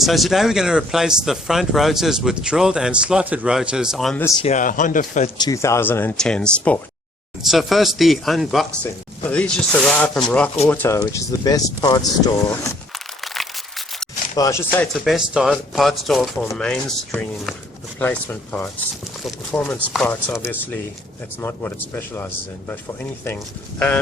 So today we're going to replace the front rotors with drilled and slotted rotors on this here Honda Fit 2010 Sport. So first the unboxing. Well, these just arrived from Rock Auto, which is the best parts store. Well, I should say it's the best parts store for mainstream replacement parts. For performance parts, obviously, that's not what it specializes in, but for anything.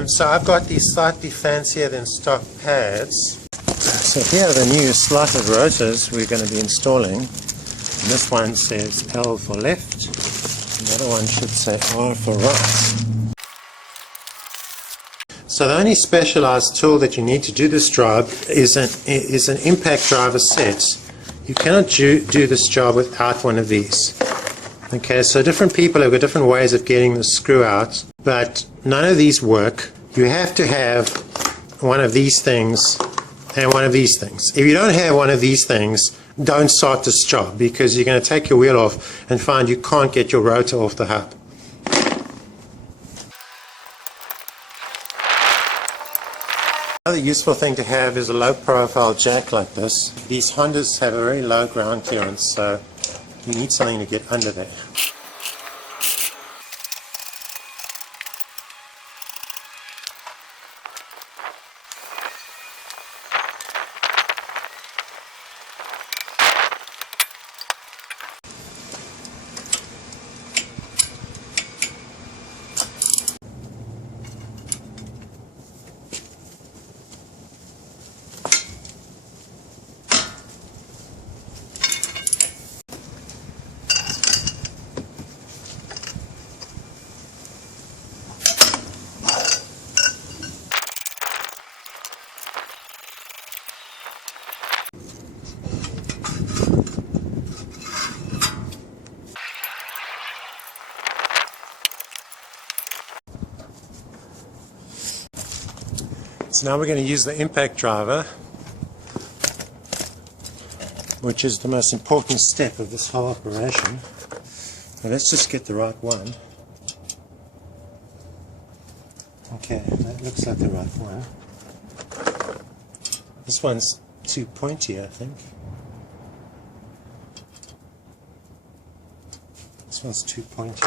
So I've got these slightly fancier than stock pads. So here are the new slotted rotors we're going to be installing. And this one says L for left, and the other one should say R for right. So the only specialized tool that you need to do this job is an impact driver set. You cannot do this job without one of these. Okay, so different people have got different ways of getting the screw out, but none of these work. You have to have one of these things and one of these things. If you don't have one of these things, don't start this job, because you're going to take your wheel off and find you can't get your rotor off the hub. Another useful thing to have is a low profile jack like this. These Hondas have a very low ground clearance, so you need something to get under there. So now we're going to use the impact driver, which is the most important step of this whole operation. So let's just get the right one. Okay, that looks like the right one. This one's too pointy, I think. This one's too pointy.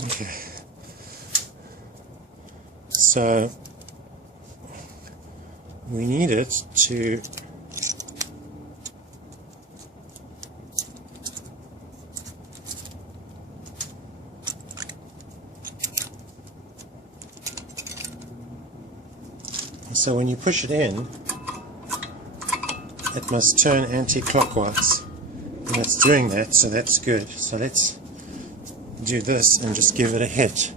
Okay, so we need it to so when you push it in, it must turn anti-clockwise, and it's doing that, so that's good. So let's do this and just give it a hit.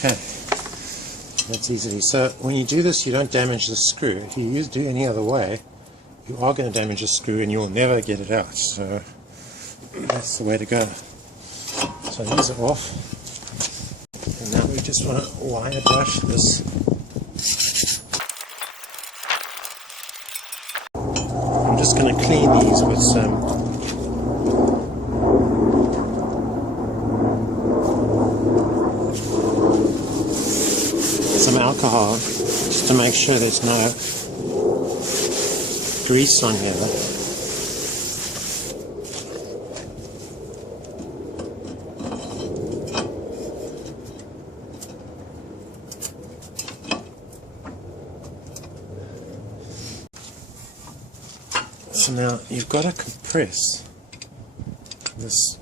Okay, that's easy. So when you do this, you don't damage the screw. If you do any other way, you are going to damage the screw and you'll never get it out. So that's the way to go. So these are off, and now we just want to wire brush this. I'm just going to clean these with some alcohol, just to make sure there's no grease on here. So now you've got to compress this.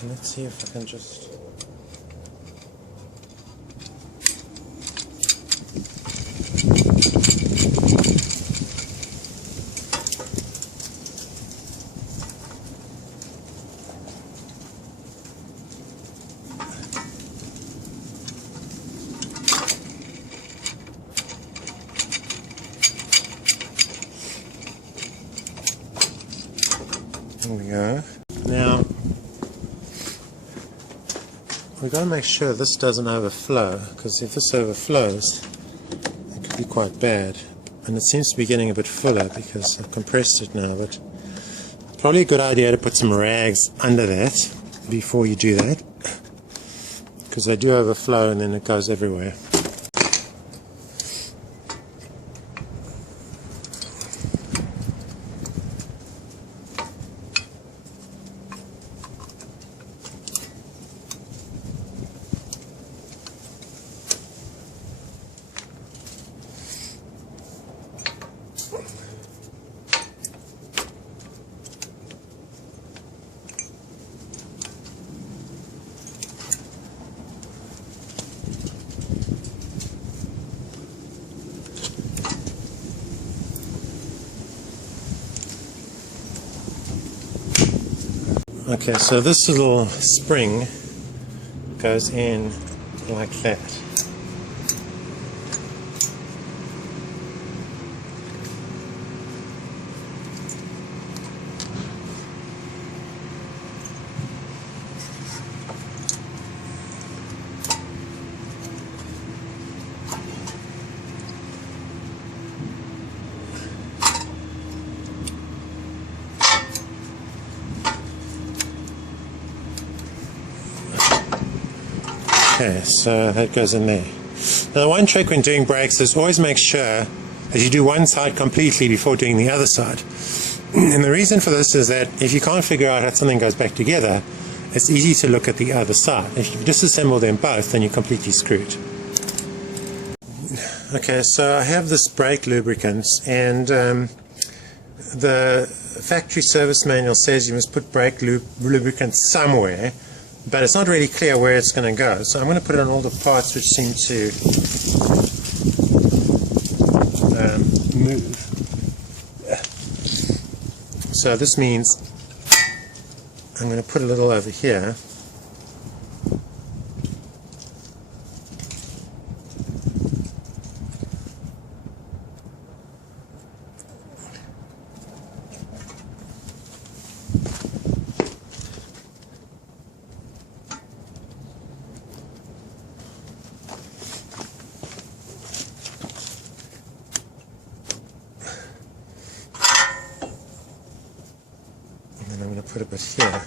And let's see if I can just... There we go. Now, we've got to make sure this doesn't overflow, because if this overflows, it could be quite bad. And it seems to be getting a bit fuller because I've compressed it now, but probably a good idea to put some rags under that before you do that, because they do overflow and then it goes everywhere. Okay, so this little spring goes in like that. Okay, so that goes in there. Now the one trick when doing brakes is always make sure that you do one side completely before doing the other side. And the reason for this is that if you can't figure out how something goes back together, it's easy to look at the other side. If you disassemble them both, then you're completely screwed. Okay, so I have this brake lubricant, and the factory service manual says you must put brake lubricant somewhere, but it's not really clear where it's going to go. So I'm going to put it on all the parts which seem to move. So this means I'm going to put a little over here. And I'm going to put a bit here.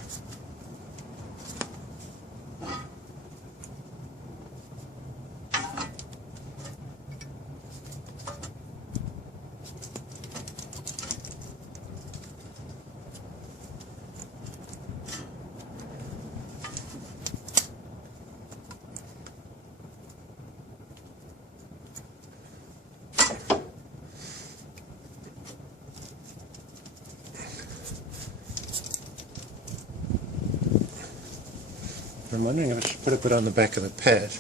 I'm wondering if I should put a bit on the back of the pad.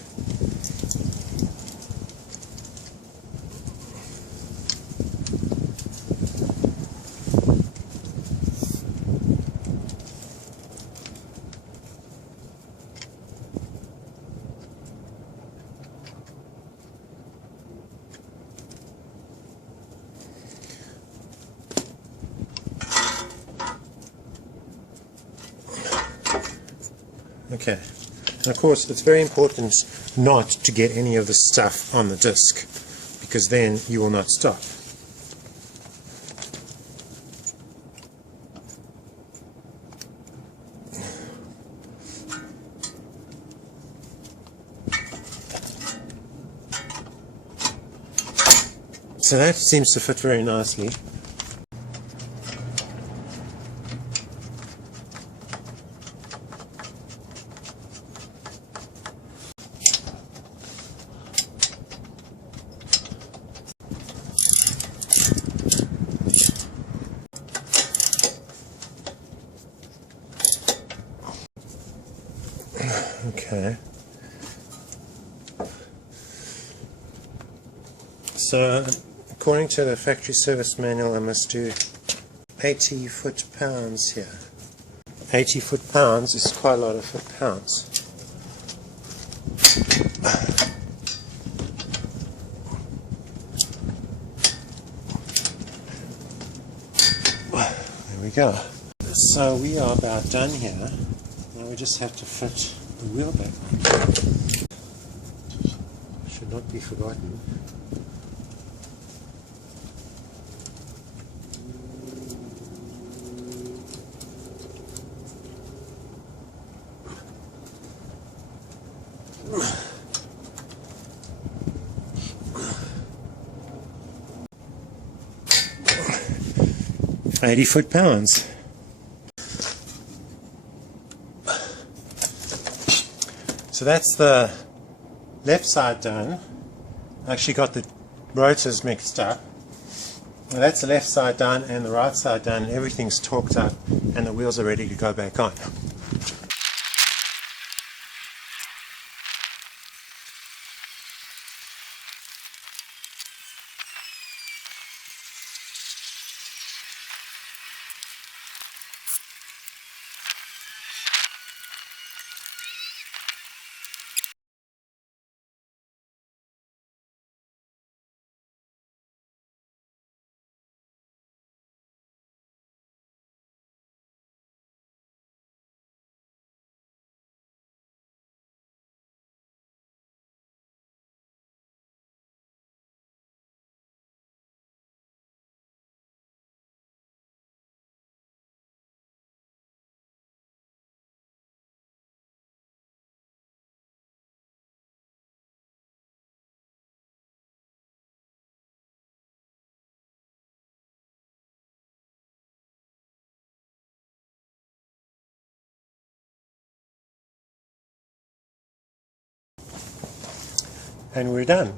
Okay, and of course it's very important not to get any of the stuff on the disc, because then you will not stop. So that seems to fit very nicely. Okay. So, according to the factory service manual, I must do 80 foot-pounds here. 80 foot-pounds is quite a lot of foot-pounds. There we go. So we are about done here. Now we just have to fit the wheel back on. Should not be forgotten. $80 foot-pounds. So that's the left side done. I actually got the rotors mixed up. Well, that's the left side done and the right side done. Everything's torqued up and the wheels are ready to go back on. And we're done.